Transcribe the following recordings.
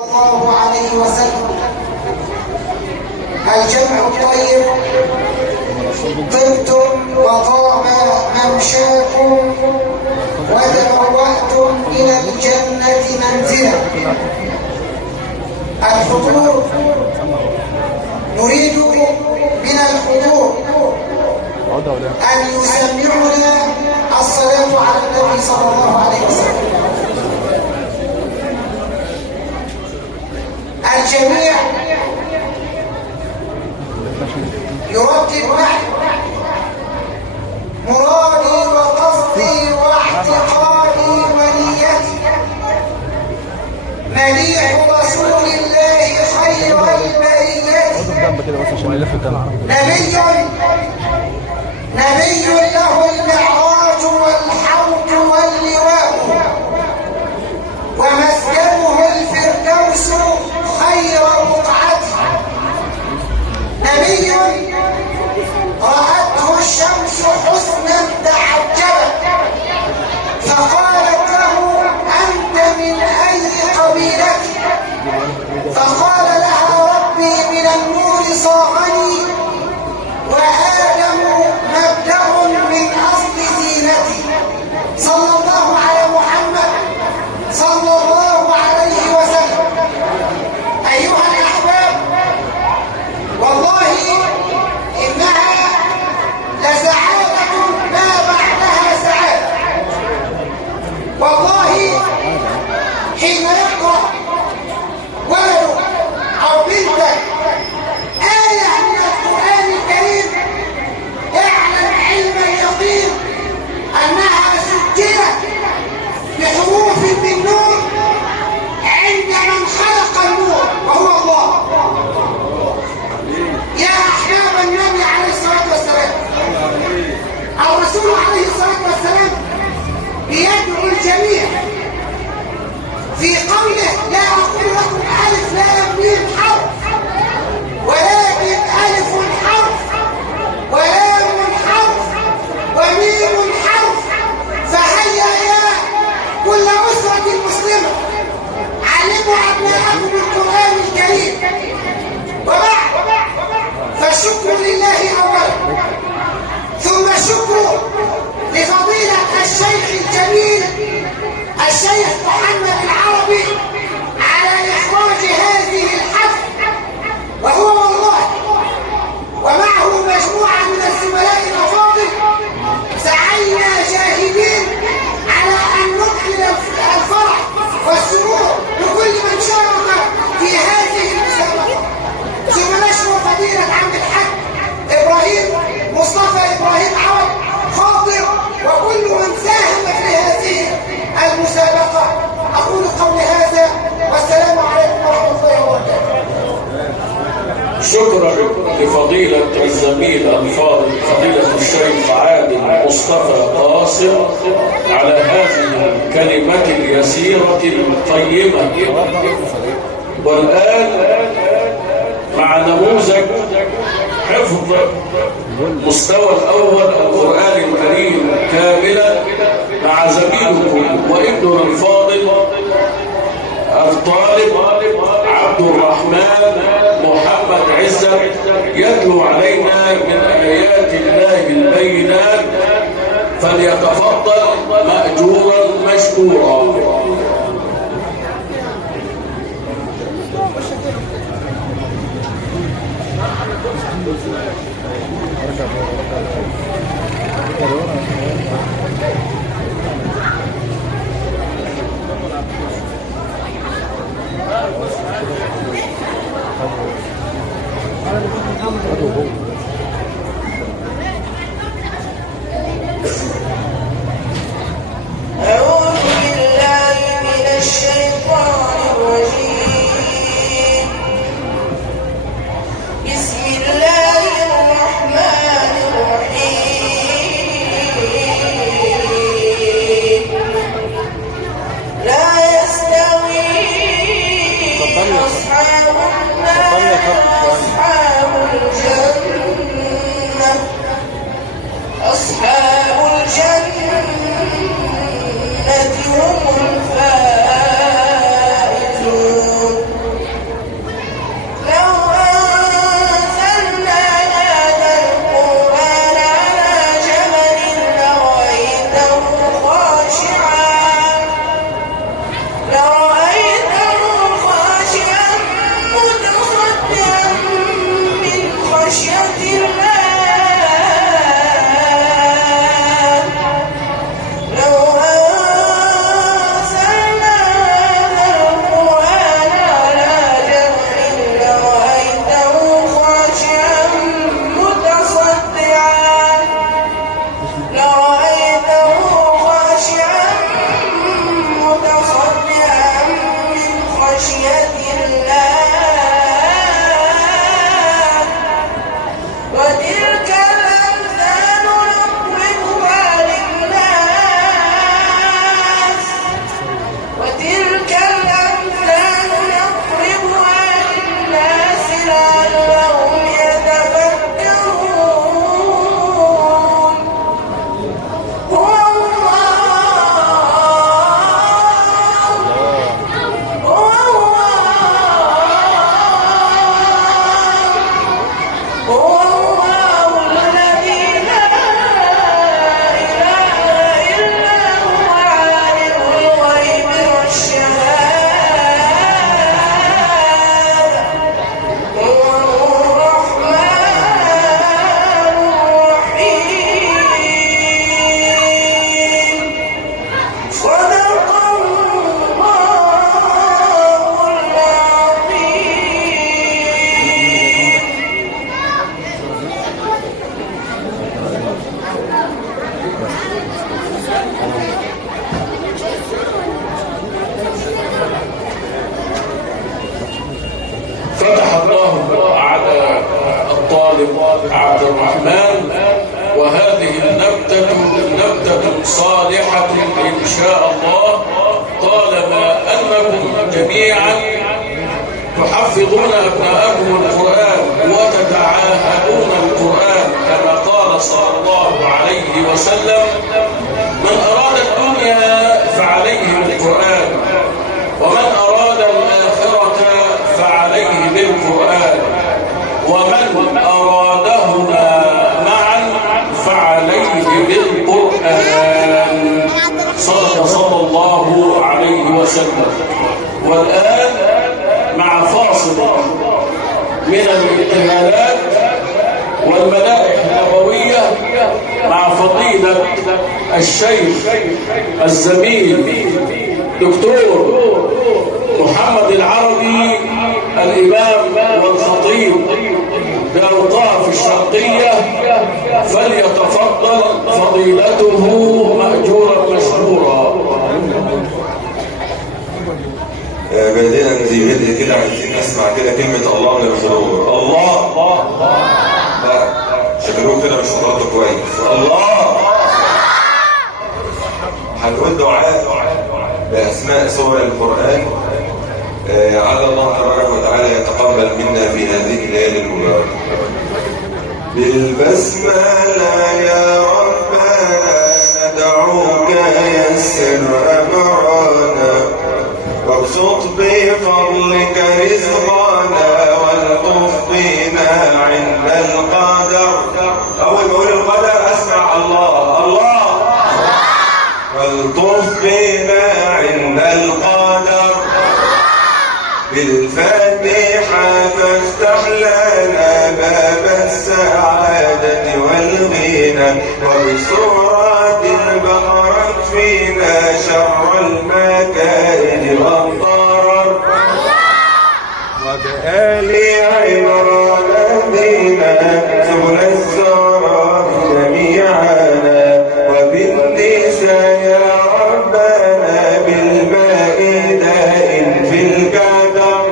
الله عليه وسلم. الجمع الطيب طبتم وطاب ممشاكم وتبوأتم إلى الجنة منزلا. الحضور نريد من الحضور أن يسمعنا الصلاة على النبي صلى الله عليه وسلم. الجميع يردد معي: مرادي وقصدي واعتقادي ونيتي مديح رسول الله خير البرية، نبي له المعراج والحوض واللواء ومسكنه الفردوس خير بقعته، نبي رأته الشمس حسنا تعجبت فقالت له: أنت من أي قبيلة؟ فقال لها: ربي من النور صاغني وآدم مبدأ من أصل زينتي. صلى الله على محمد صلى الله عليه وسلم. أيها الأحباب، والله إنها لسعادة ما بعدها سعادة. والله حين يقرأ ولدك أو بنتك آية من القرآن الكريم اعلم علم اليقين أنها سجلت بحروف من نور عند من خلق النور وهو الله. يا أحباب النبي عليه الصلاة والسلام، الرسول عليه الصلاة والسلام يدعو الجميع في قوله: لا أقول لكم ألف لام ميم حرف، ولكن ألف حرف ولام حرف وميم حرف. فهيا يا كل أسرة مسلمة علموا أبناءكم القرآن الكريم. وبعد فالشكر لله أولا، ثم الشكر لفضيلة الشيخ الجميل الشيخ محمد العربي على إخراج هذه الحفل، وهو والله ومعه مجموعة من الزملاء الأفاضل سعينا جاهدين على أن ندخل الفرح والسرور لكل من شارك في هذه المسابقة. ثم نشكر فضيلة عم الحاج إبراهيم مصطفى إبراهيم عوض خاطر وكل من ساهم في هذه المسابقة. أقول قولي هذا والسلام عليكم ورحمة الله وبركاته. شكرا لفضيلة الزميل الفاضل فضيلة الشيخ عادل مصطفى قاسم على هذه الكلمة اليسيرة القيمة. والآن مع نموذج حفظ مستوى الأول القرآن الكريم كاملا مع زميلكم وابننا الفاضل الطالب عبد الرحمن محمد عزت يتلو علينا من آيات الله البينات، فليتفضل مأجورا مشكورا. أعوذ بالله من الشيطان الرجيم. بسم الله الرحمن الرحيم. لا يستوي عبد الرحمن، وهذه النبتة نبتة صالحة إن شاء الله، طالما أنكم جميعا تحفظون أبناءكم القرآن وتتعاهدون القرآن كما قال صلى الله عليه وسلم: من أراد الدنيا فعليه بالقرآن، ومن أراد الآخرة فعليه بالقرآن، ومن أرادهما معا فعليه بالقرآن. صلى الله عليه وسلم. والآن مع فاصل من الابتهالات والمدائح النبوية مع فضيلة الشيخ الزميل دكتور محمد العربي، الإمام والخطيب بأوقاف الشرقية، فليتفضل فضيلته مأجورا مشكورا. بدينا زي بدء كده، عايزين نسمع كده كلمة الله من الحضور. الله لا شكلوه كده مش صوته كويس. الله هنقول دعاء بأسماء سور القرآن، على الله تبارك وتعالى يتقبل منا في هذه الليالي المباركة. بالبسملة يا ربنا ندعوك يسر أمرنا، وابسط بفضلك رزقنا، والطف بنا عند القدر. أول ما أقول القدر أسمع الله الله، والطف بنا عند القدر. بالفاتحة فافتح لنا باب السعادة والغنى، وبسورة البقرة اكفينا شر المكائد والضرر، وبآل عمران اهدنا سبل السرار جميعنا، وبالنساء يا ربنا بالمائدة في القدر.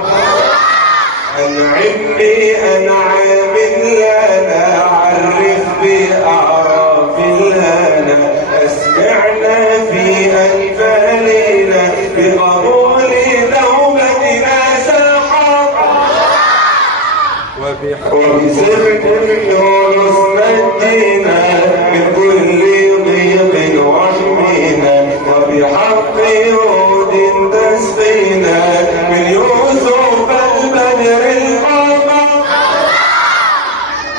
أنعم بأنعام لنا، عرف بأعراف الهنا، أسمعنا في أنفالنا بقبول توبتنا ساحق، وبسر يونس نجينا من كل ضيق واحمينا، وبحق هود تسقينا من يوسف البدر القمر،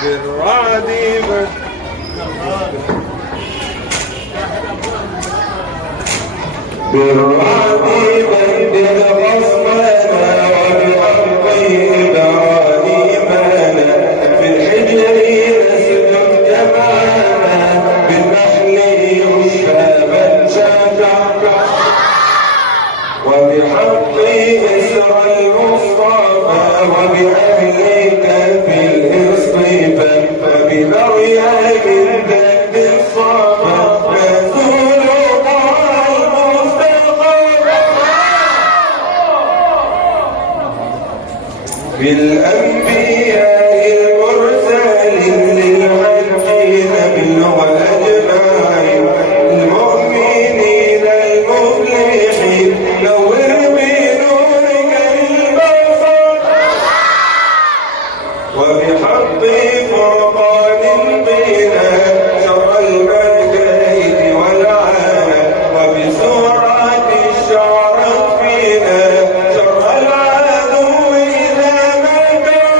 بالرعد بدد غصبنا، وبحق إبراهيم في الحجر نسجد جمعنا، بالنحل يشفى من شجع، وبحق إسر المصطفى، وبأهلك في الإصطفى، فبمريم ذات الصفا نزول طه المصطفى. بالأنبياء المرسلين للحكيم باللغة أجمعين المؤمنين المفلحين نور بنورك البصر وبحق فرقان قينا شر المكائد والعانى وبسرعة الشعر فينا شر العدو إذا مكر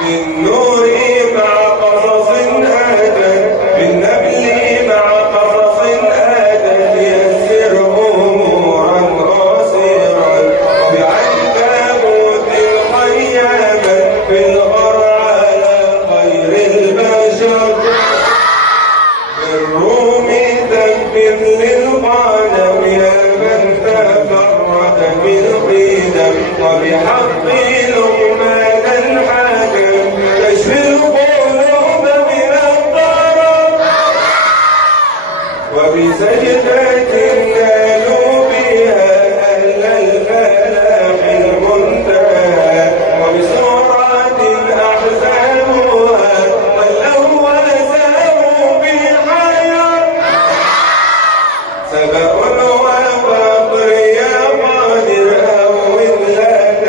بالنور مع قصص آتت بالنبل مع قصص آتت يسر أمورا قصيرا وبعنكبوت الخيامة في الغر على خير البشر بالروم دبر للغنم يا من تفرد بالقدم وبحق لقمان الحكم تشفي القلوب من الضرر وبسجدة نالوا بها أهل الفلاح المنتهى وبسرعة أحزابها ولوا وساموا بحياة سبق وفقر يا قادر أول لك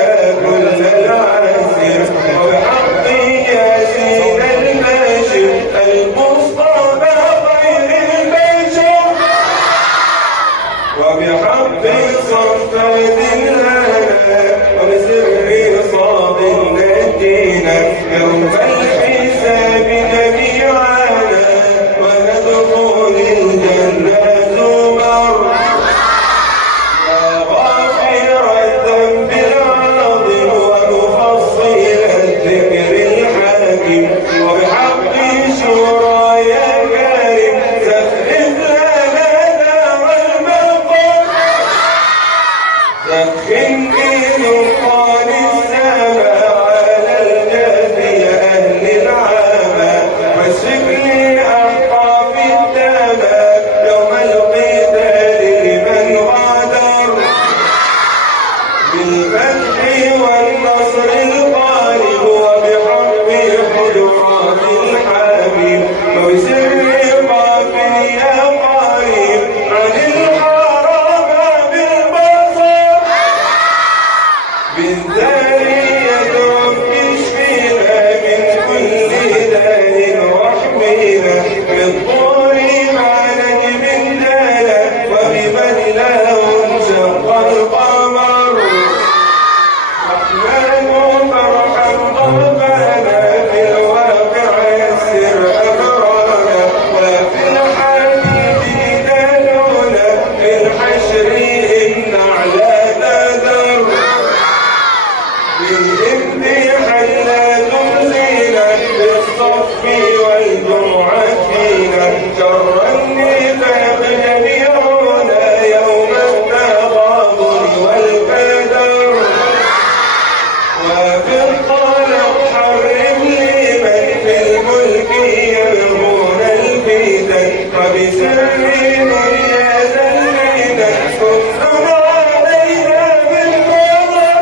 كل العسير وبحق ياسين البشر المصطفى خير البشر وبحق صفات الهنا وبسر صاد نجينا يوم الحساب جميعنا وندخل الجنة زمر يا غافر الذنب العظيم ومفصل الذكر الحكيم وبحق شورى يا كريم سخف لنا دار المقام سخن بدخان السماء على الجد يا أهل العامة والسجن أحقى في الدماء يوم القتال لمن غادر بالفتح والنصر الغالب وبحق حجرات الحبيب وبسر قافل يا قريب عن الحرام بالبصر بالذارية رب اشفينا من كل داء واحمينا بالطور مع نجم دانا وبمن له انشق القمر رحمن فارحم ضربنا في الواقع يسر أمرنا وفي الحديد دلونا في الحشر إن على تذر بالإبن حلا تمزينا بالصف والجمعة فينا شر النفاق جميعنا يوم التغابن والكدر وفي الطلب حرم لمن في الملك يبغون الفتن وبسر يا زلينا كن علينا بالقدر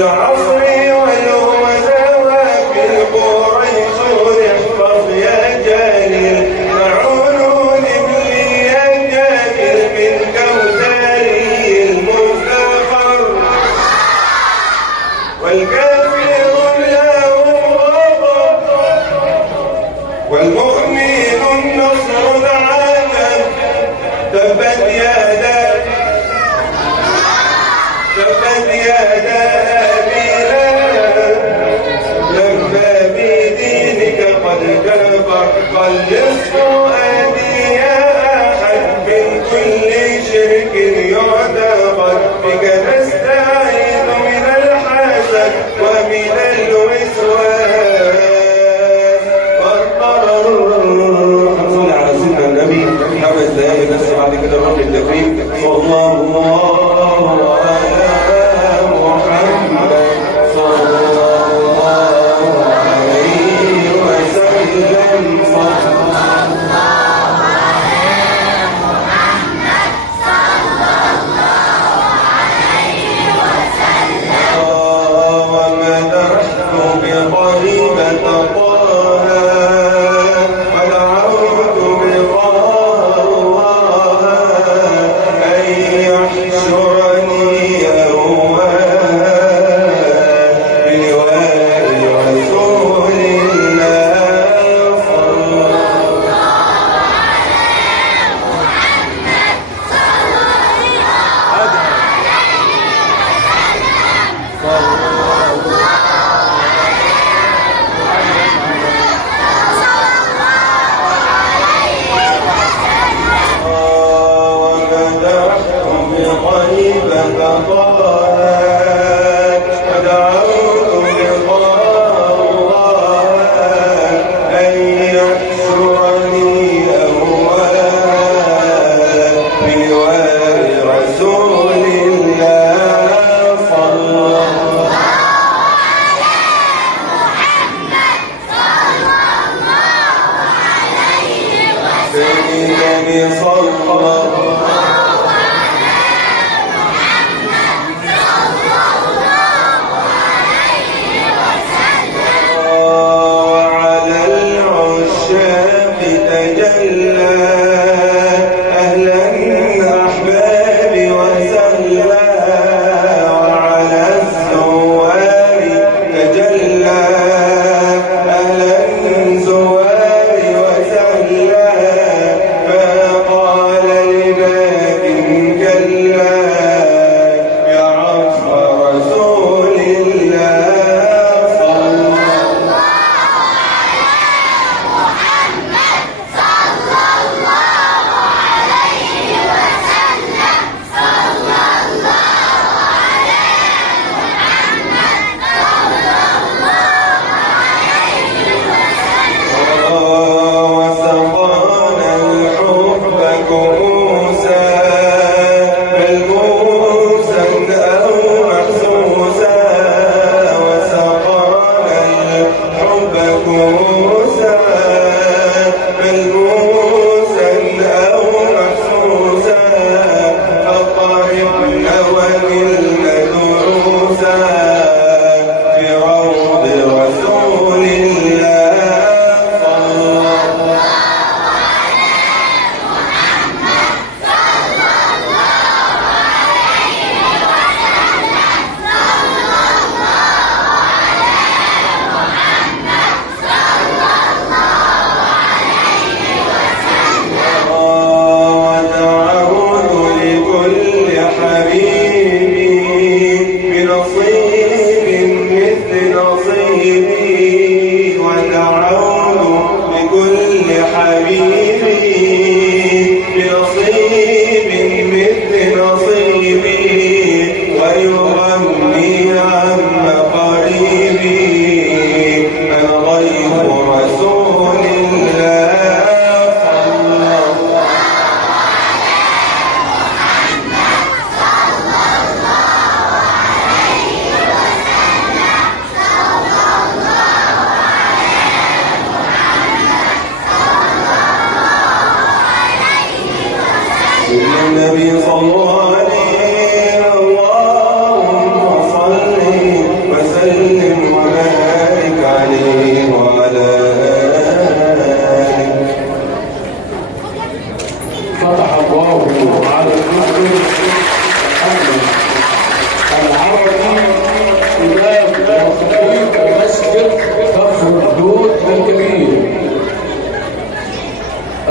والعصر والغزوى في قريش احفظ يا جليل معون لي يا جابر من كوثري المفتخر والكافر له غضب والمؤمن النصر العالم تبت يدا أبي لهب لما بدينك قد كفر خلص فؤادي يا أحد من كل شرك يعتقد بك نستعيذ من الحسد ومن الوسواس والضرر. صلى على سيدنا النبي 5 دقايق بس بعد كده نروح للتكريم. صلى الله على محمد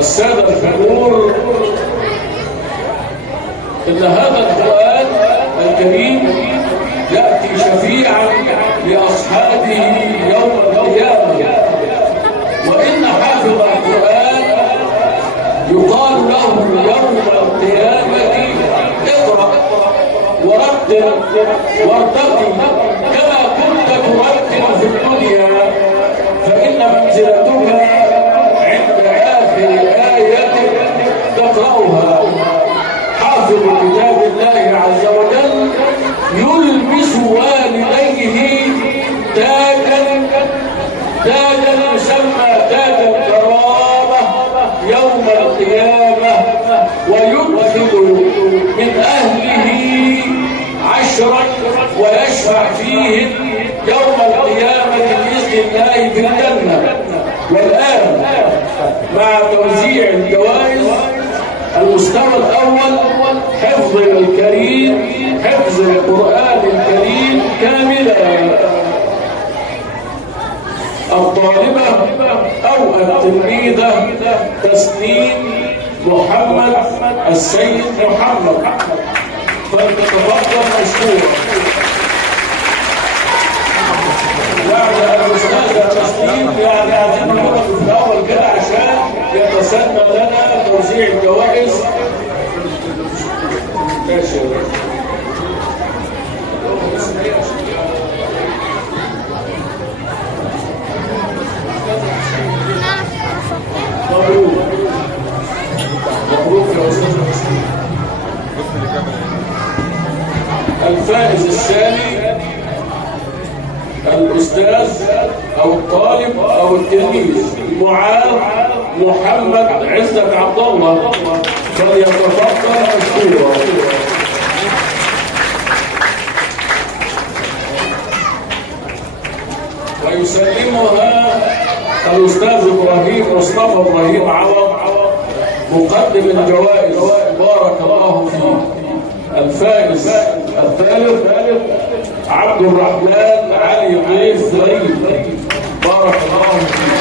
السادة الحضور إن هذا القرآن الكريم يأتي شفيعا لأصحابه يوم القيامة، وإن حافظ القرآن يقال له يوم القيامة اقرأ ورتل وارتقي كما كنت ترتل في الدنيا، فإن منزلتك عند آخر آية تقرأها. حافظ كتاب الله عز وجل يلبس والديه تاجا يسمى تاج الكرامة يوم القيامة، ويدخل من أهله 10 ويشفع فيهم يوم القيامة بإذن الله في الجنة. والآن مع توزيع الجوائز، المستوى الأول حفظ الكريم، حفظ القرآن الكريم كاملا. الطالبة أو التلميذة تسنيم محمد السيد محمد، فلتتفضل مشكورة. يعني الأستاذة تسنيم يعني عايزين نقول في الأول كده عشان يتسنى لنا توزيع الجوائز. ماشي. مبروك مبروك يا أستاذ تسنيم. الفائز الثاني الأستاذ أو الطالب أو التلميذ معاذ محمد عزت عبد الله، فليتفضل مشكورا. ويسلمها الأستاذ مصطفى إبراهيم عوض مقدم الجوائز، بارك الله فيه. الفائز الثالث عبد الرحمن علي ضيف ضريب، بارك الله فيه.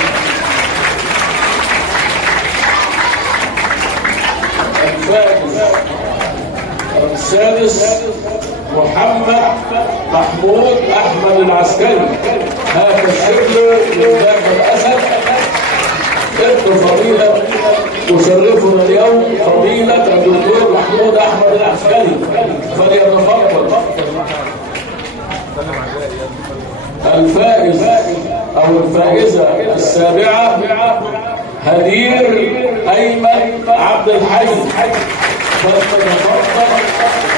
الفائز السادس محمد محمود أحمد العسكري، هذا الشبل من ذاك الأسد، ابن فضيلة تشرفنا اليوم فضيلة الدكتور محمود أحمد العسكري، فليتفضل. الفائز أو الفائزة السابعة هدير أيمن عبد الحي، فليتفضل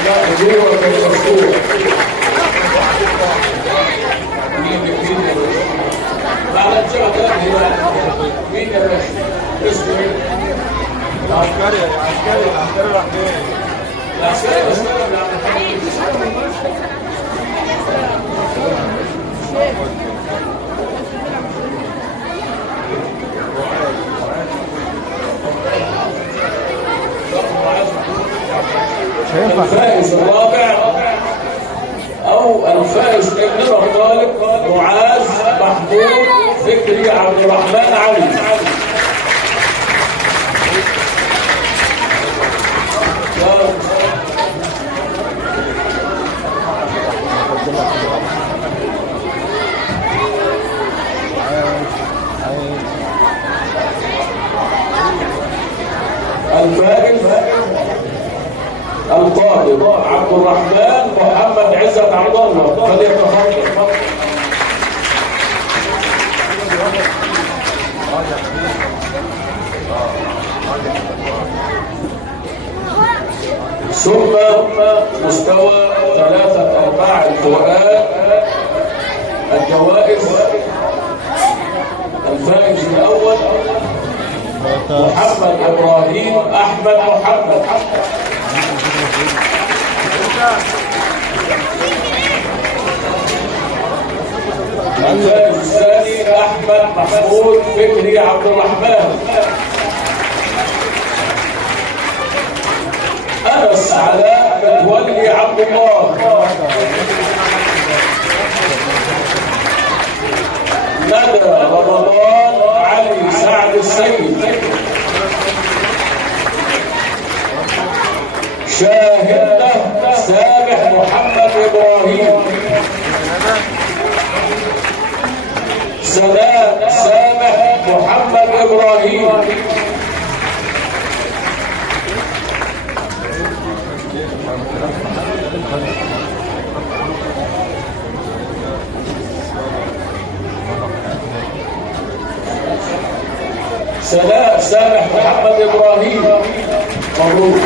مأجورة المشكورة. على الجهة مين يا باشا؟ اسمه ايه؟ العسكري راح فين؟ العسكري بشتغل الفائز الرابع أو الفائز ابن الطالب معاذ محمود فكري عبد الرحمن علي. الفائز الطالب عبد الرحمن محمد عزت عبد الله، فليتفضل. ثم مستوى 3/4 القرآن الجوائز. الفائز الأول محمد إبراهيم أحمد محمد. الفائز الثاني أحمد محمود فكري عبد الرحمن. أنس علاء متولي عبد الله. ندى رمضان علي سعد السيد. إبراهيم سامح محمد إبراهيم مبروك.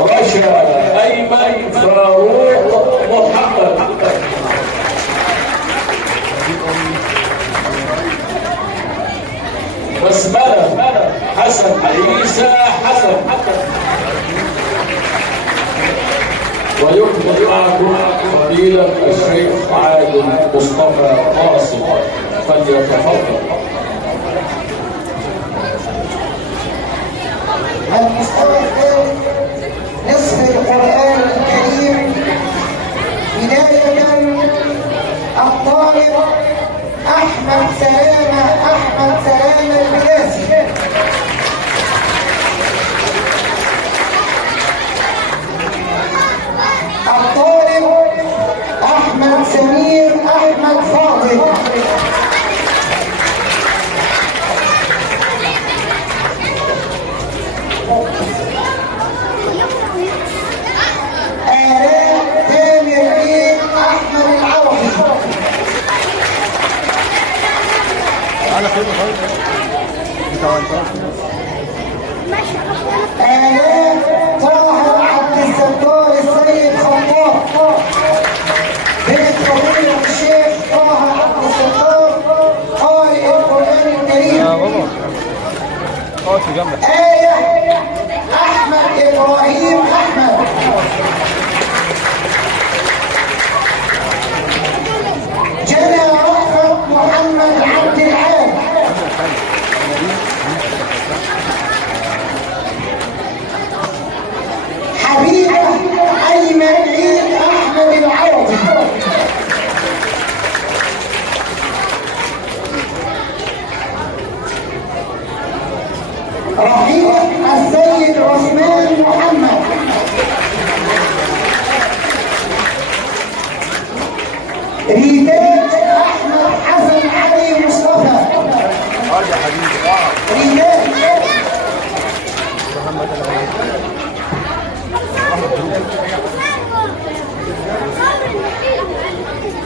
رشا أيمن فاروق محمد. بسملة حسن عيسى حسن. ويكتب معكم فضيلة الشيخ عادل مصطفى قاسم فليتفضل. المستوى الثالث نصف القرآن الكريم. بداية الطالب أحمد سلامة البلاسي. الطالب أحمد سمير أحمد فاضل. آلاء تامر بن أحمد العوضي. آلاء طه عبد الستار السيد خطاب بنت فضيلة الشيخ طه عبد الستار قارئ القرآن الكريم. آية أحمد إبراهيم أحمد. جنى رأفت محمد عبد العال. حبيبة أيمن عيد أحمد العوضي. رحيلة السيد عثمان محمد. ريدات أحمد حسن علي مصطفى. ريدات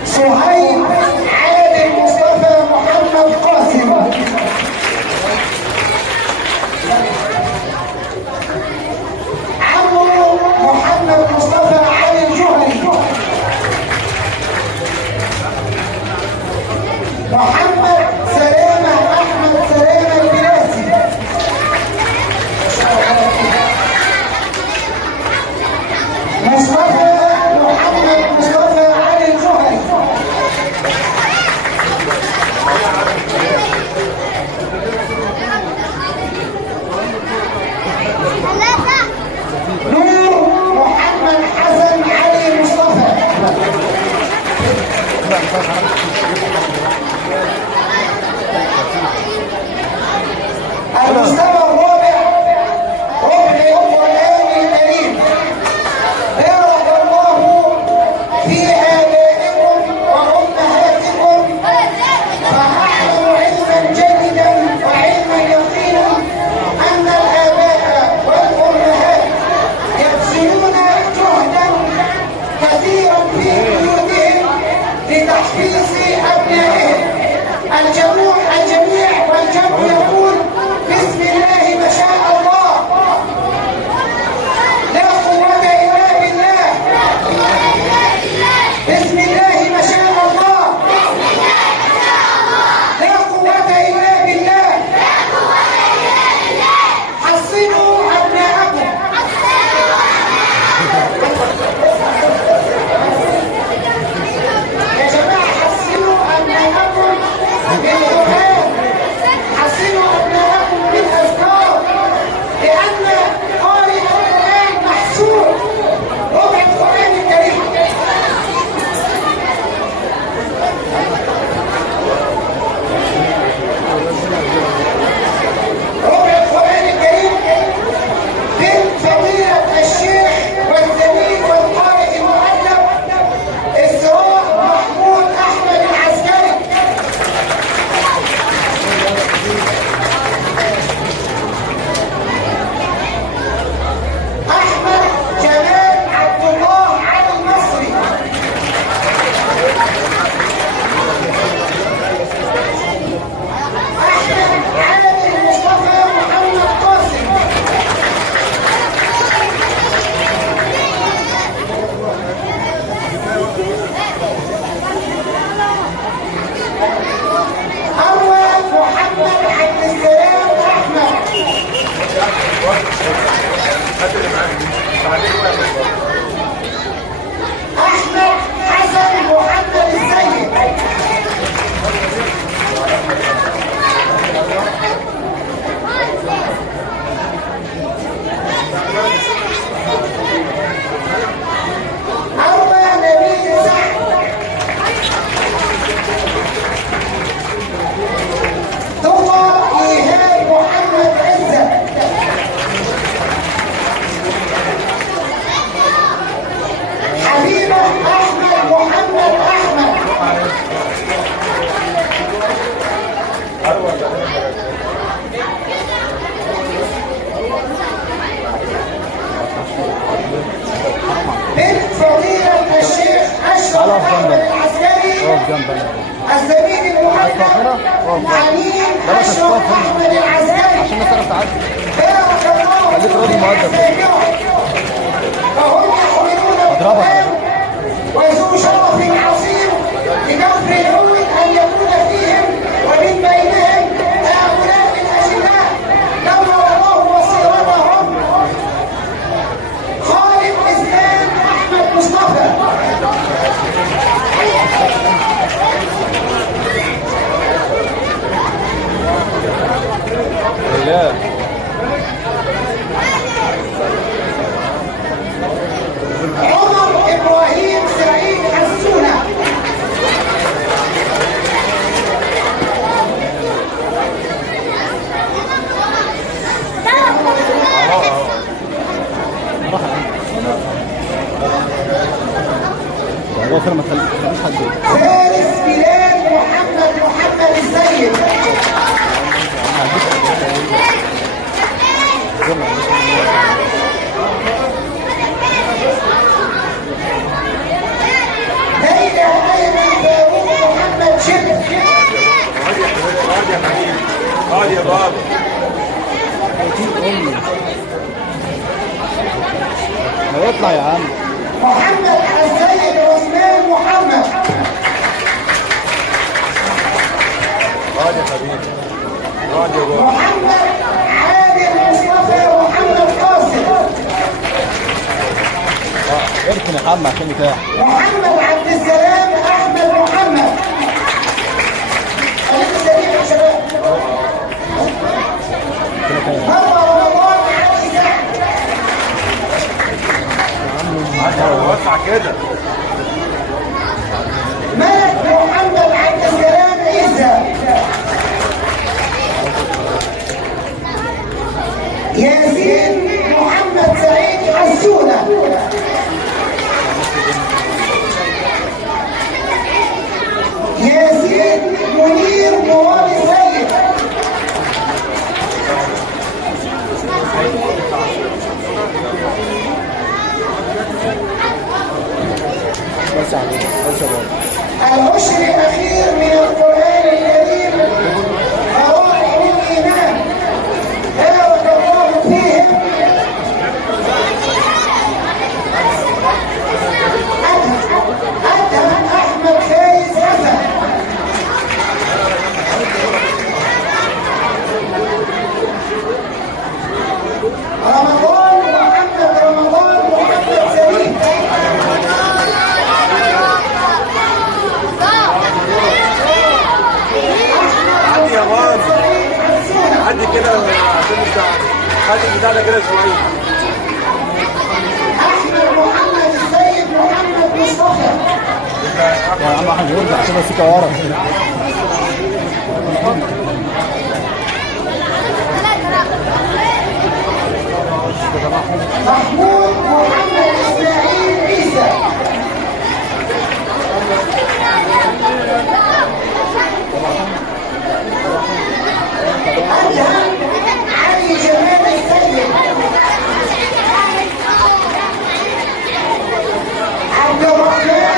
صهيب عادل مصطفى محمد قاسم. عمرو محمد مصطفى علي الجهري. محمد سلامة أحمد سلامة البلاسي. مصطفى محمد مصطفى علي الجهري. نور محمد حسن علي مصطفى. المستوى الرابع ربع القرآن الكريم. بارك الله في آبائكم وأمهاتكم فأعلم علما جديدا وعلما يقينا أن الآباء والأمهات يبذلون جهدا كثيرا في بيوتهم لتحفيظ أبنائهم. الجميع والجمع يقول بسم الله ما شاء الله لا قوة إلا بالله. بسم الله ما شاء الله لا قوة إلا بالله. حصنوا أبناءكم. يا جماعة حصنوا أبناءكم بالقرآن. حصنوا احمد حسن محمد السيد. أربع نبيل سعد. ثم إيهاب محمد عزة. حبيبة أحمد محمد أحمد. بنت فضيلة الشيخ أشرف أحمد العسكري الزميل المحترم عليم أشرف أحمد العسكري. بارك الله فيهم فهم يحملون القرآن وذو شرف عظيم لكفر العود أن يكون فيهم ومن بينهم هؤلاء الأجلاء نور الله بصيرتهم خالد إسلام أحمد مصطفى. عمر إبراهيم سعيد حسونة. فارس بلال محمد السيد. ليلى أيمن فاروق محمد شبه. اقعد يا بابا. هيطلع يا عم. محمد السيد عثمان محمد. اقعد يا حبيبي. اقعد يا بابا. محمد عادل مصطفى محمد قاسم. اركن يا عم عشان يتاح. محمد عبد السلام احمد محمد. خليكم سريع يا شباب. مرة رمضان علي سعد. وسع كده. ملك محمد عبد السلام عيسى. ياسين محمد سعيد حسونة. ياسين منير مراد السيد. العشر الأخير من القرآن الكريم فوائد الإيمان بارك الله فيهم. أدهم أحمد فايز حسن. رمضان محمد سليم. عدي يا مان. عدي كده عشان انت خلي البتاع ده كده شويه. أحمد محمد السيد محمد مصطفى. يا عم احمد يرجع كده سكه ورا. محمود محمد إسماعيل عيسى. أدهم علي جمال السيد. عبد الرحمن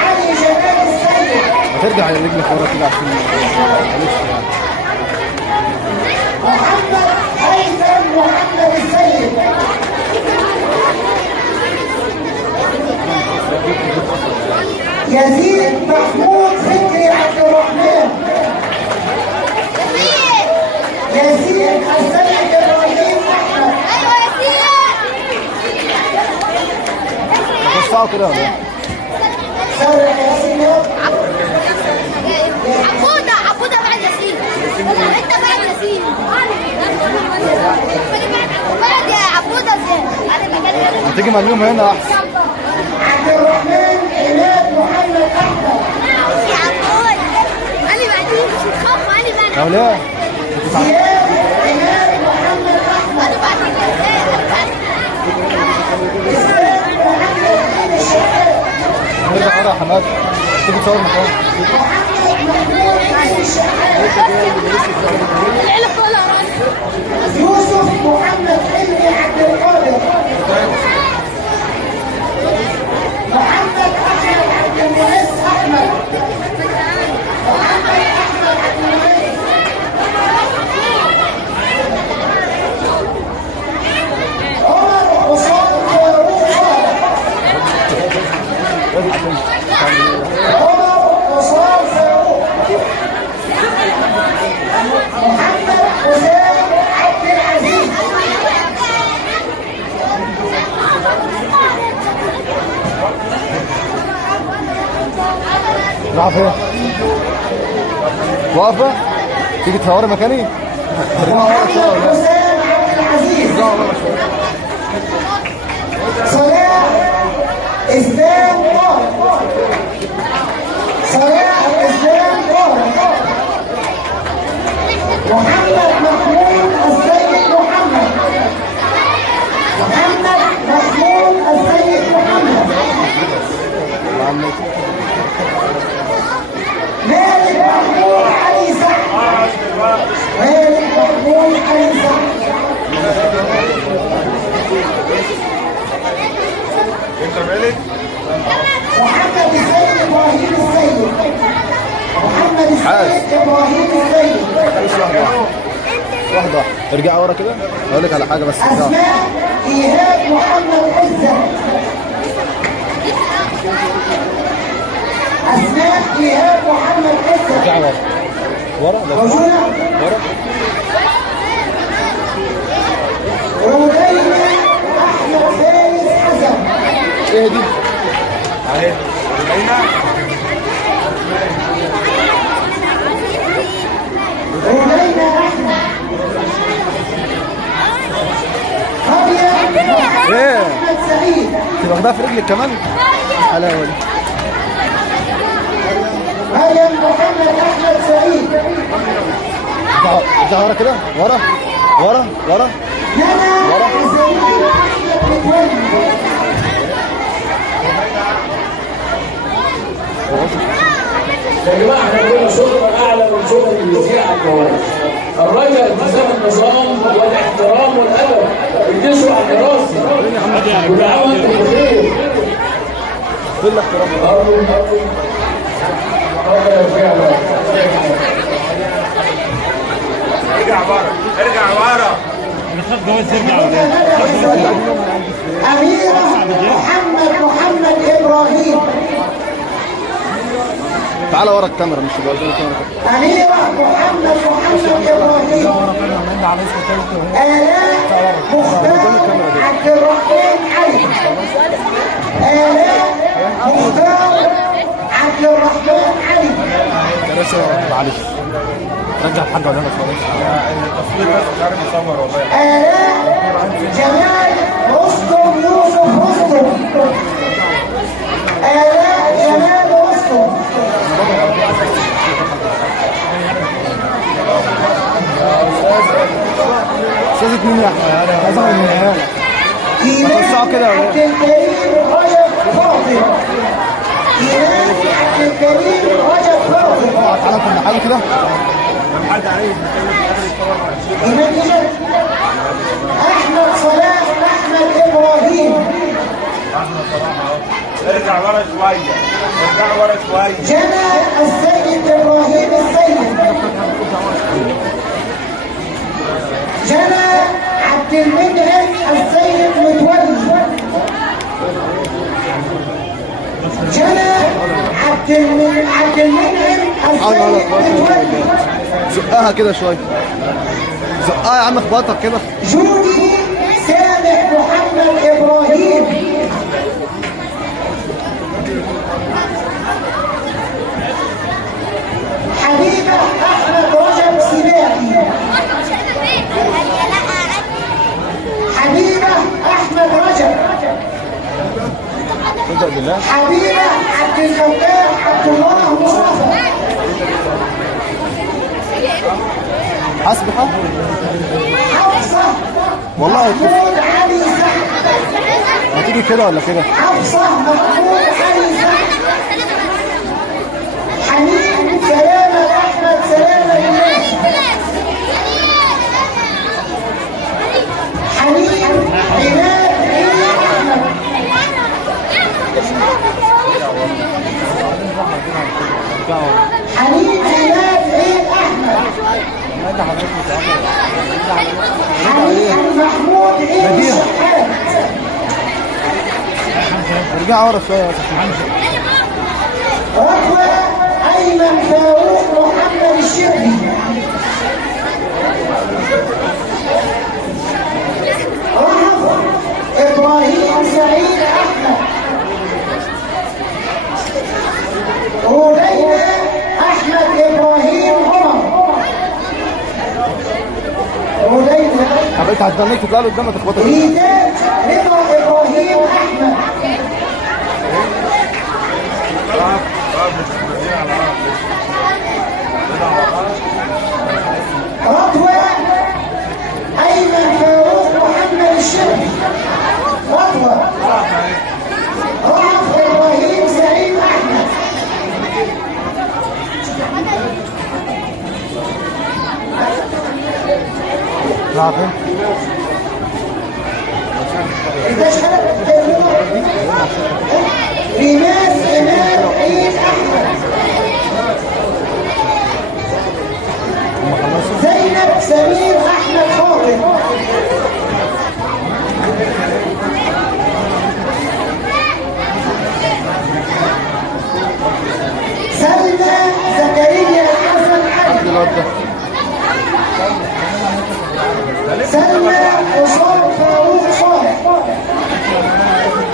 علي جمال السيد. هترجع على رجلك ورا كده عشان معلش يعني. محمد هيثم محمد السيد. يزيد محمود فكري عبد الرحمن. يزيد السيد ابراهيم احمد. توسعوا كده ولا ايه؟ سرح ياسين عبودة بعد ياسين. انت بعد ياسين. بعد يا عبودة زين. هتيجي معلومة هنا احسن. عبد الرحمن عماد محمد احمد. يا عبود انا بعدين مش خاف انا بعد. او ليه؟ زياد عماد محمد احمد. انا بعدين اسلام محمد عين الشهاد. نرجع ورا يا حماد. تيجي تصور مكان. محمد محمود عين الشهاد. العيله كلها راسي. يوسف محمد حلمي عبد القادر. محمد احمد عبد المعز احمد. محمد احمد عبد المعز. عمر حسام فاروق صالح. عمر حسام فاروق. محمد حسام عبد العزيز. راح فين؟ واقفة؟ تيجي تصوري مكاني؟ محمد حسام عبد العزيز. صلاح اسلام طارق. صلاح اسلام طارق. محمد محمود السيد محمد. محمد محمود السيد محمد. مالك محمود علي سعد. مالك محمود علي سعد. انت مالك؟ محمد السيد ابراهيم السيد. محمد السيد ابراهيم السيد. واحدة ارجع ورا كده. اقول لك على حاجة بس. اسماء ايهاب محمد عزة. اسماء ايهاب محمد عزة. ارجع ورا. ورا لو سمحت. موجودة. ورا. رودينا احمد فارس حسن. ايه دي؟ اهي هنا رودينا احمد. فابيا ايه؟ احمد سعيد. انت واخدها في رجلك كمان؟ حلاوة دي. مريم محمد احمد سعيد. ارجع ورا كده. ورا. ورا. ورا. هنا زين احمد متولي. يا جماعه احنا كنا صوتنا اعلى من صوت المذيع على الكواليس. الرجاء التزام النظام والاحترام والادب. ادسوا على راسي. كل عام وانتم بخير. كل احترام. ارجع ورا ارجع ورا. أميرة محمد إبراهيم. تعالى ورا الكاميرا مش اللي قدام الكاميرا. أميرة محمد إبراهيم. آلاء مختار عبد الرحمن علي. آلاء مختار عبد الرحمن علي. معلش رجع الحاجة ولا انا التصوير بس مش عارف يصور والله. آلاء جمال رستم يوسف رستم. آلاء جمال رستم. استاذة مين يا احمد؟ اظهر من العيال. هتوسعوا كده ولا عبد الكريم رجب فاضل. إيمان عبد الكريم رجب فاضل. تعالى كنا حاجة كده. إيمان جد. أحمد صلاح أحمد إبراهيم. ارجع ورا شويه ارجع ورا شويه. جنى السيد إبراهيم السيد. جنى عبد المنعم السيد متولي. جنى عبد المنعم السيد متولي. زقها كده شوية. زقها يا عم اخبطك كده. جودي سامح محمد إبراهيم. الفتاح عبد الله مصطفى. حسبك حفصة والله محمود علي سعد. ما تيجي كده ولا كده؟ حفصة محمود علي سعد. حنين سلامة أحمد سلامة الناس. حنين عماد عيد أحمد. حنين عماد عيد أحمد. حنين محمود عيد الشحات. ارجع ورا شويه يا ركوة أيمن فاروق محمد الشبلي. رهف إبراهيم سعيد أحمد. رودينا أحمد إبراهيم عمر. رودينا حبيت هتدنيك تطلع له قدامك تخبطك. ريدات رضا إبراهيم أحمد. رضوى أيمن فاروق محمد الشبلي. رضوى رهف إبراهيم سعيد أحمد. عارفين ريماس إمام عيد أحمد. زينب سمير أحمد خاطر. سلمى زكريا حسن علي. سلمى عصام فاروق صالح.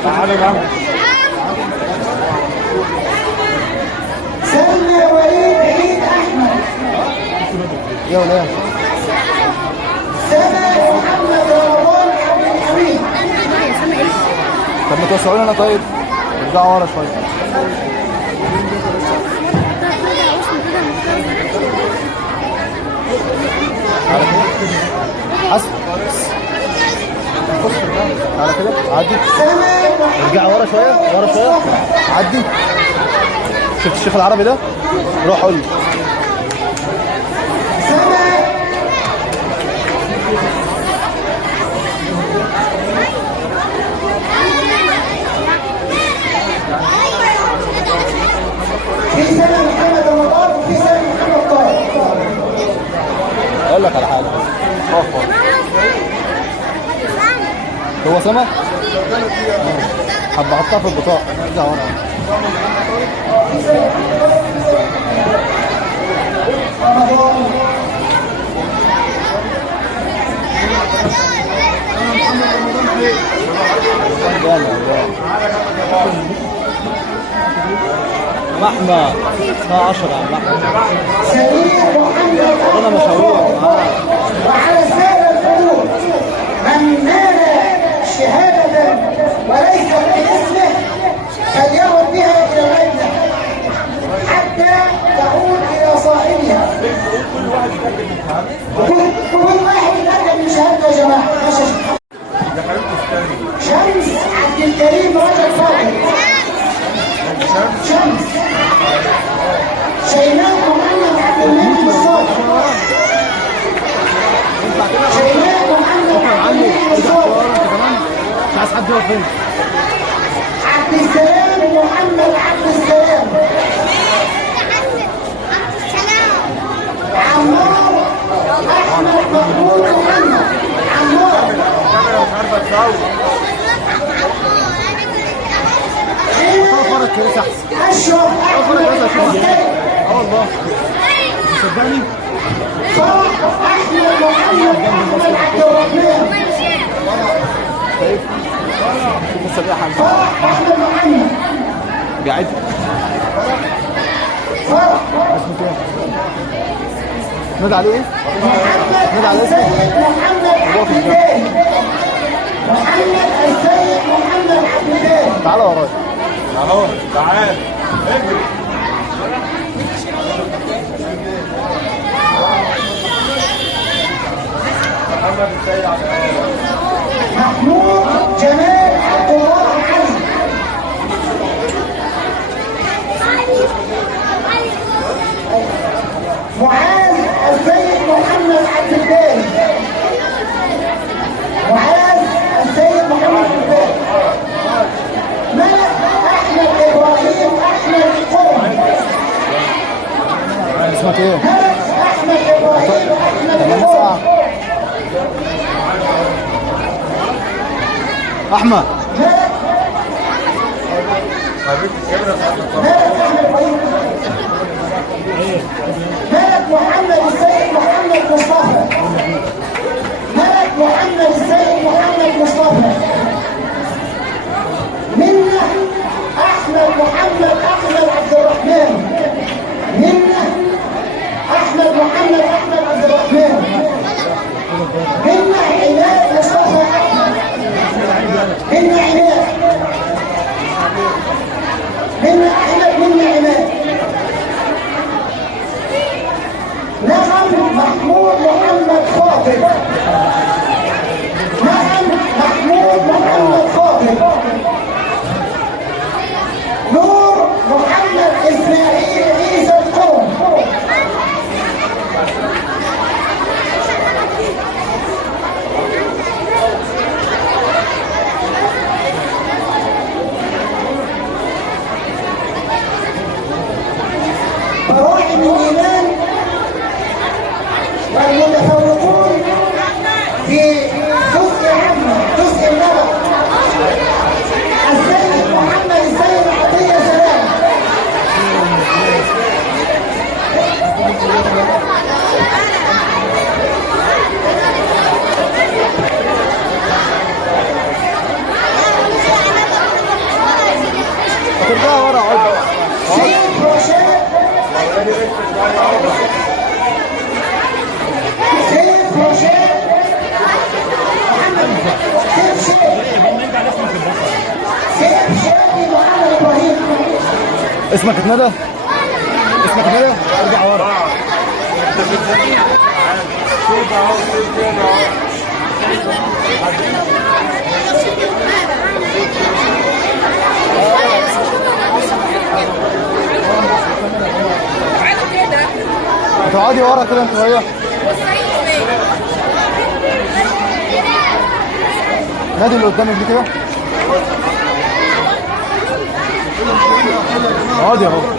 تعالوا يا عم. سلمى وليد عيد أحمد. يا ولاد سما محمد رمضان عبد الحميد. طب ما توسعوا لنا طيب. ارجعوا ورا شويه. حسب على كده عدي. ارجع ورا شويه ورا شويه. عدي. شفت الشيخ العربي ده؟ روح قول لي. في سنة محمد رمضان وفي سنة محمد طارق. اقول لك على حاجه. هو سما؟ حب احطها في البطاقه. ارجع ورا. محمد 12 يا محمد. سمير محمد انا مشاوير وعلى سائر الحدود من نال شهادة وليست باسمه فليعد بها إلى اللجنة حتى تعود إلى صاحبها. كل واحد يتأكد من شهادته يا جماعة. شمس عبد الكريم رجل فاضل. شمس شيماء محمد عبد المنعم الصالح. شيماء محمد عبد المنعم الصالح. مش عايز حد يقف هنا. عبد السلام محمد عبد السلام. عمار احمد مقبول محمد. عمار فرق كويس احسن. اشرف احمد حسين. والله صدقني. فرح احمد محمد احمد عبد الرحمن. لسه بقى حاجه. فرح احمد محمد. قاعد. فرح اسمه كام؟ نادى عليه ايه؟ محمد السيد محمد عبد الداري. محمد السيد محمد عبد الداري. تعالى ورايا. اهو تعال. محمود جمال عبد الله علي. معاذ السيد محمد عبد الباري. معاذ السيد محمد عبد الباري. ملك احمد ابراهيم احمد قرم. اسمك ايه؟ ملك احمد ابراهيم احمد قرم. احمد ملك محمد السيد محمد مصطفى. ملك محمد السيد محمد مصطفى. منة احمد محمد احمد عبد الرحمن. منة احمد محمد احمد عبد الرحمن. منة عماد مصطفى احمد. منة عماد. منة احمد. منة عماد. نعم محمود محمد خاطر. نعم محمود محمد خاطر. نور محمد اسماعيل عيسى القوم. براعم الايمان والمتفوقون في جزء عامة جزء النبأ السيد محمد السيد عطية سلام. ترجع ورا عد. سيد رشاد. سيد رشاد محمد. سيد شادي. سيد شادي محمد ابراهيم. اسمك اتندى؟ اسمك اتندى؟ ارجع ورا. تقعدي ورا كده انت وهي. نادي اللي قدامك دي كده. اقعدي يا بابا.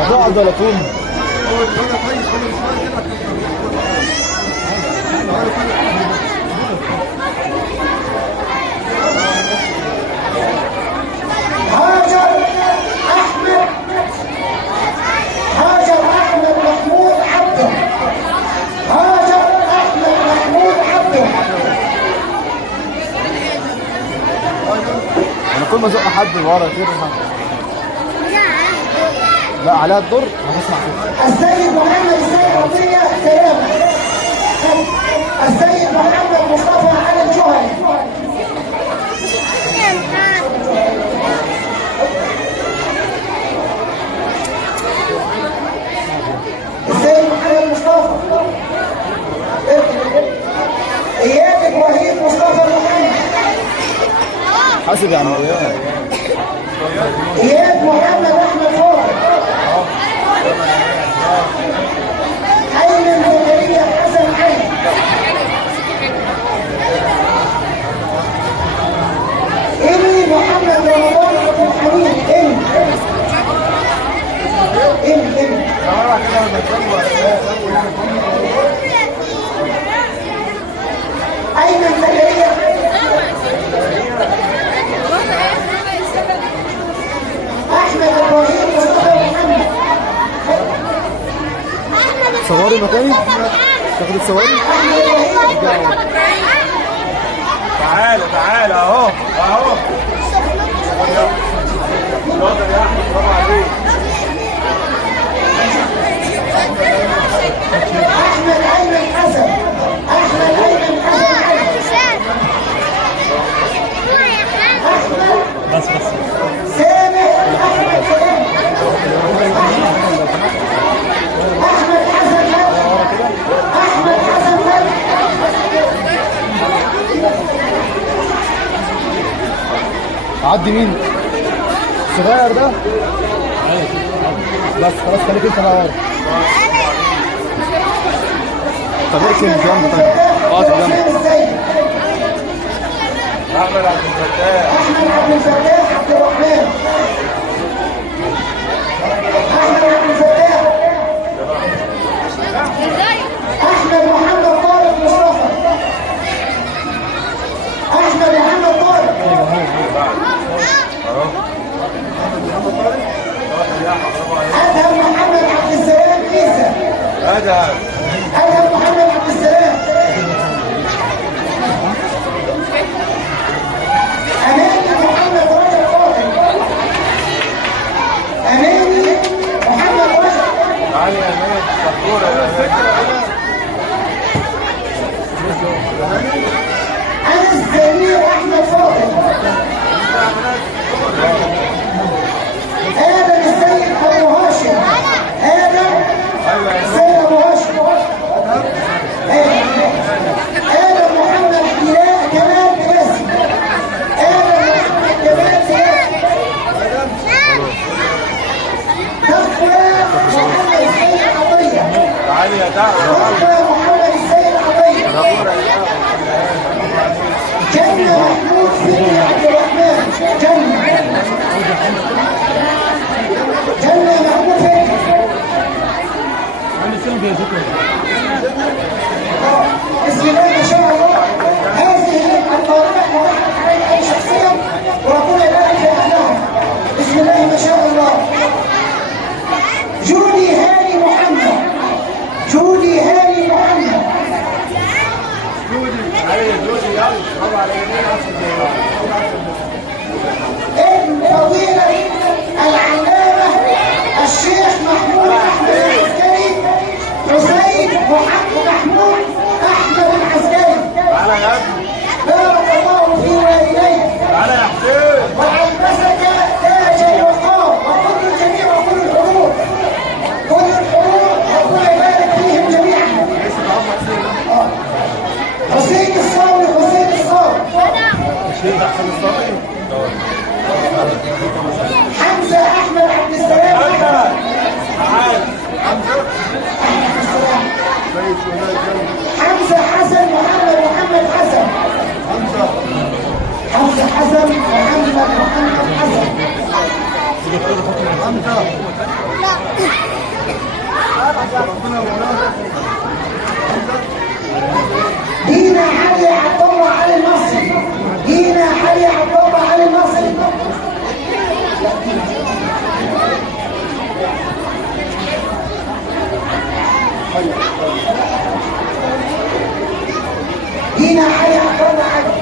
هتقعد ولا تقوم؟ هاجر احمد. هاجر احمد محمود عبده. هاجر احمد محمود عبده. انا كل ما ازق حد ورا كده لا عليها الدور هتسمع كده. السيد محمد السيد عطية سلامة. السيد محمد مصطفى علي الجوهري. السيد محمد مصطفى. اياد ابراهيم مصطفى محمد. حاسب يا عم رياض. اياد محمد احمد فوق. ايمن زكريا حسن علي. إلي محمد رمضان عبد الحميد. ايمن زكريا. تصوري مكاني؟ تاخد الصوري؟ تعالى تعالى اهو اهو. اتفضل يا احمد، برافو عليك. احمد ايمن حسن. احمد ايمن حسن. بس سامح احمد سلام. احمد حسن احمد حسن عدي مين؟ الصغير ده؟ بس خلاص خليك انت بقى ورا. طب اركن جنب طيب. اقعد جنب. احمد عبد الفتاح. احمد عبد الفتاح عبد الرحمن. احمد عبد الفتاح. احمد محمد طارق مصطفى. احمد محمد طارق. ادهم محمد عبد السلام عيسى. ادهم محمد عبد السلام. اماني محمد رجب فاضل. اماني محمد رجب. تعالي يا مان، شكورة يا مان. انس جميل احمد فاضل. ادم السيد ابو هاشم. ادم السيد ابو هاشم. ادم محمد بلال كمال بلاسي. ادم محمد كمال بلاسي. تقوى محمد السيد عطيه. تعالي يا دعوة. تقوى محمد السيد عطيه. جنة محمود فيدي عبد الرحمن. جنة محمود فيدي. بسم الله ما شاء الله. هذه الطالبة نرحب عليها أي شخصية وربنا يبارك في أهلها. بسم الله ما شاء الله. جودي هاني محمد. جودي هاني محمد. ابن فضيلة العلامة الشيخ محمود أحمد العسكري. حسين محمود أحمد العسكري. تعالى يا ابني. بارك الله في والديك. تعالى يا حسين. وألبسك تاج الوقار وكل الجميع وكل الحضور. كل الحضور ربنا يبارك فيهم جميعا. حسين الصاوي. حسين الصاوي. حمزة أحمد عبد السلام. حمزة حسن محمد حسن. حمزة حسن محمد حسن. دينا علي عبد الله علي المصري. دينا علي عبد الله علي المصري. دينا علي عبد الله علي.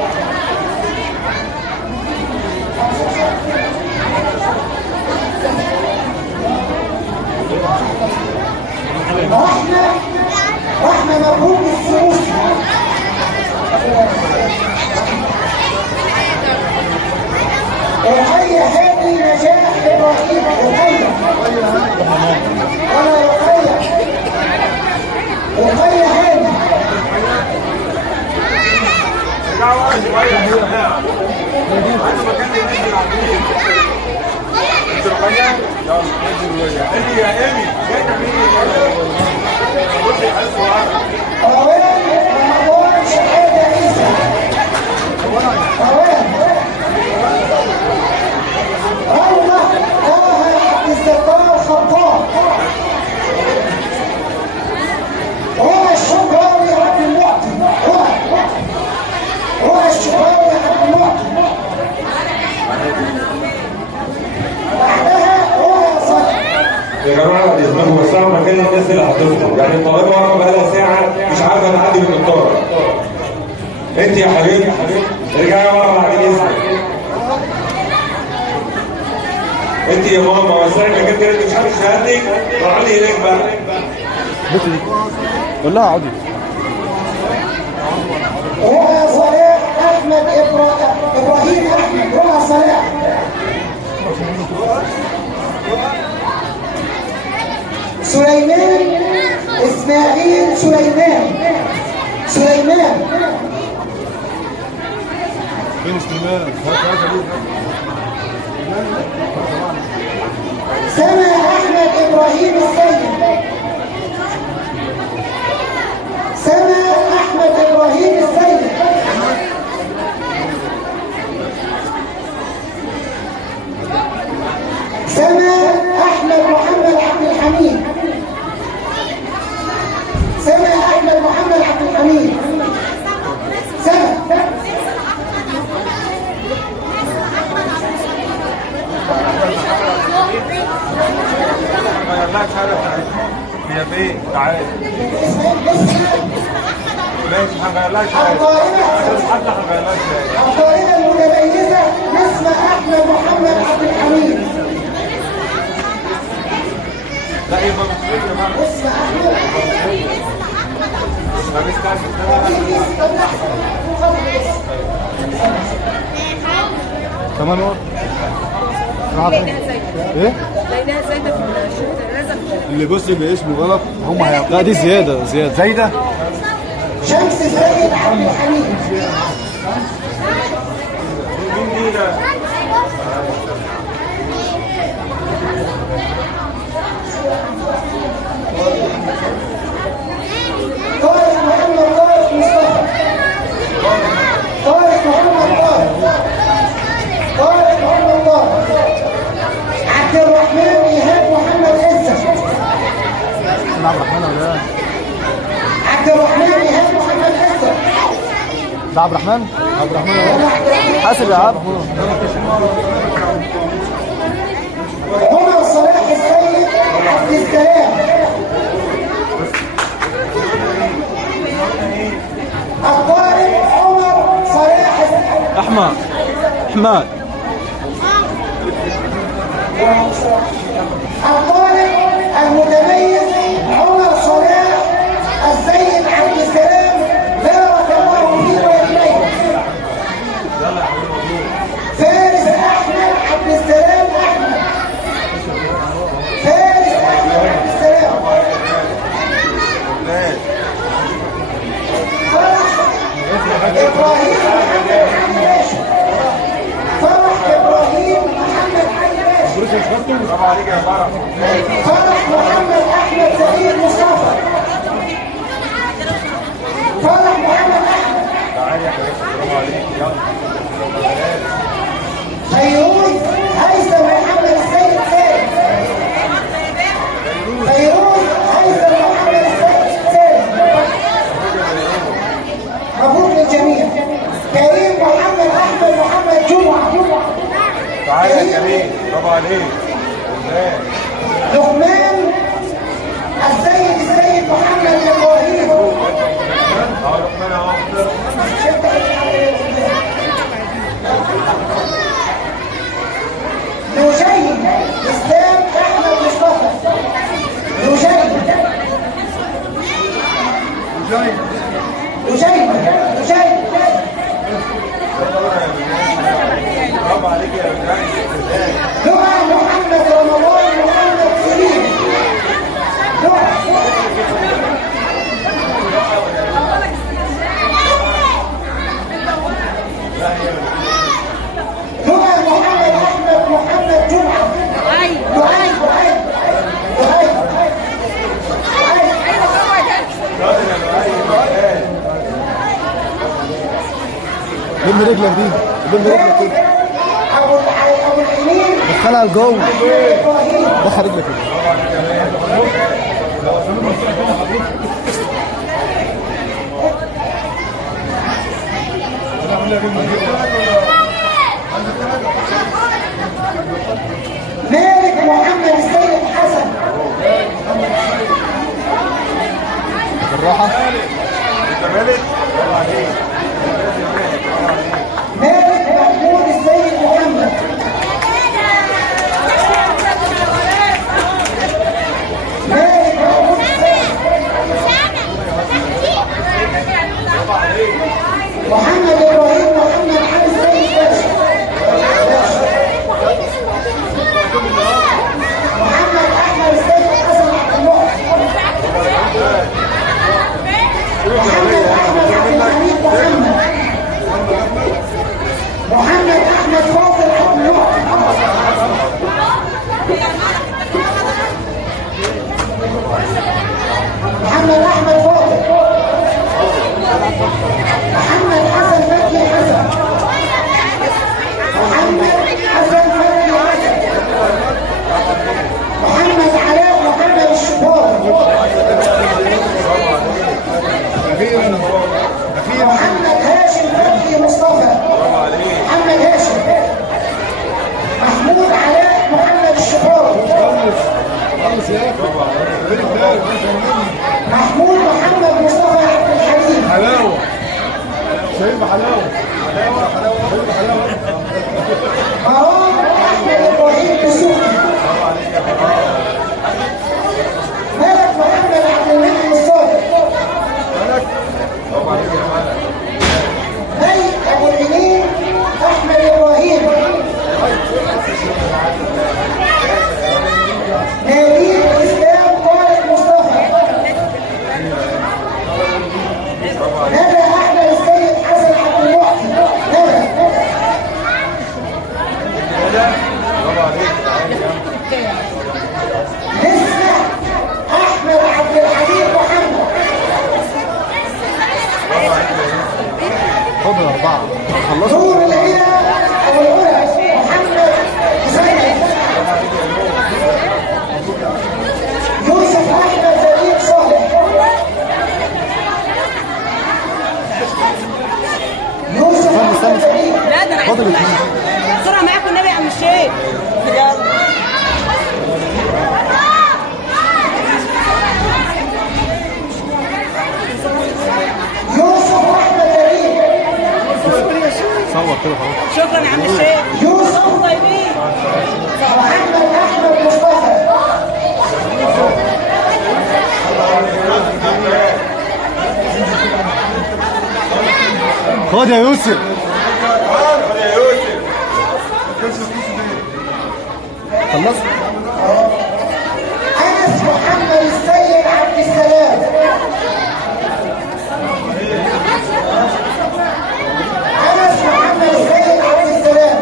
رحمة مبروك السوسي. رقية هادي نجاح إبراهيم. رقية. ولا رقية. رقية هادي. تعالوا شوية يا جماعة. عايز مكان ينزل عليه. انت رقية؟ يلا نزل وجهك. ايمي يا ايمي. جاي مين؟ بصي ألف وعرب. روان رمضان شحاتة عيسى. روان. روضة طه عبد الستار خطاب. رؤى الشبراوي عبد المعطي. رؤى الشبراوي عبد المعطي. بعدها رؤى صالح. يا جماعه يسمعوا وسعوا مكان الناس اللي هتفطر، يعني الطالبه ورا بقالها ساعه مش عارفه تعدي من الطاره. انت يا حبيبي ارجعي ورا بعد اذنك. انت يا ماما وسعي مكان كده انت مش عارف شهادتك، اقعدي هناك بقى. بنتي قول لها اقعدي. رؤى صلاح احمد ابراهيم احمد رؤى صلاح. سليمان اسماعيل سليمان. سليمان فين سليمان؟ سما احمد ابراهيم السيد. سما احمد ابراهيم السيد. سما احمد محمد عبد الحميد. سما احمد محمد عبد الحميد. سما غير لها الشهاده بتاعتها. هي فين؟ تعالي. ماشي هنغير لها الشهاده. حتى هنغير لها الشهاده. القائمة المتميزة اسم أحمد محمد عبد الحميد. لا يبقى مش يا جماعه. اسم أحمد. كمان ورا. ايه؟ لقيناها زايده في الشهاده الرزق. اللي بص باسمه غلط هم لا دي زياده زايده. شمس السيد عبد الحميد. مين دي ده؟ طارق محمد طارق مصطفى. طارق محمد طارق. طارق محمد طارق. عبد الرحمن إيهاب محمد عزة. عبد الرحمن ولا ايه؟ عبد الرحمن إيهاب محمد عزة. ده عبد الرحمن؟ عبد الرحمن حاسب يا عبد. هنا صلاح السيد عبد السلام. الطارق عمر صلاح السيد. احمد الطارق المتميز عمر صلاح السيد عبد السلام. بارك الله فيه والديه. فارس احمد عبد السلام احمد. فارس احمد عبد السلام. فرح ابراهيم محمد علي باشا. فرح ابراهيم محمد علي باشا. برافو عليك يا فرح. فرح محمد احمد سعيد مصطفى. فرح محمد احمد. تعالي يا حبيبي برافو عليك يلا. فيروز هيثم محمد السيد سالم. فيروز هيثم محمد السيد سالم. مبروك للجميع. كريم محمد احمد محمد جمعه. تعالي يا كريم برافو عليك. لقمان السيد محمد ابراهيم. لقمان اهو. نجيب اسلام احمد مصطفى. نجيب برافو عليك يا رجاله. دعاء محمد رمضان محمد سليم. دعاء محمد احمد محمد جمعه. دعاء لم رجلك دي لم رجلك كده. ابو العينين. دخلها لجوه. ابراهيم. دخل رجلك كده. مالك محمد السيد حسن. محمود علاء محمد الشفاوي. محمود محمد مصطفى عبد الحليم. حلاوه شايف حلاوه مرام احمد ابراهيم دسوقي. ملك محمد عبد المنعم الصادق. ملك ابو العينين احمد ابراهيم. نبيل الاسلام طارق مصطفى. ندى احمد السيد حسن عبد المعطي. نسمة احمد عبد الحليم محمد. خد الأربعة خلصوا. نور العلا ابو العلا محمد حسين. يوسف احمد زكي صالح. يوسف احمد زكي. لا ده انا خد الاثنين. بسرعه معاكم النبي يا عم الشيخ. يلا يوسف احمد زكي. صور كده خلاص. شكرا يا عم الشيخ. يوسف طيبين. محمد احمد مصطفى. خد يا يوسف. يا يوسف خلصت. انس محمد السيد عبد السلام. انس محمد السيد عبد السلام.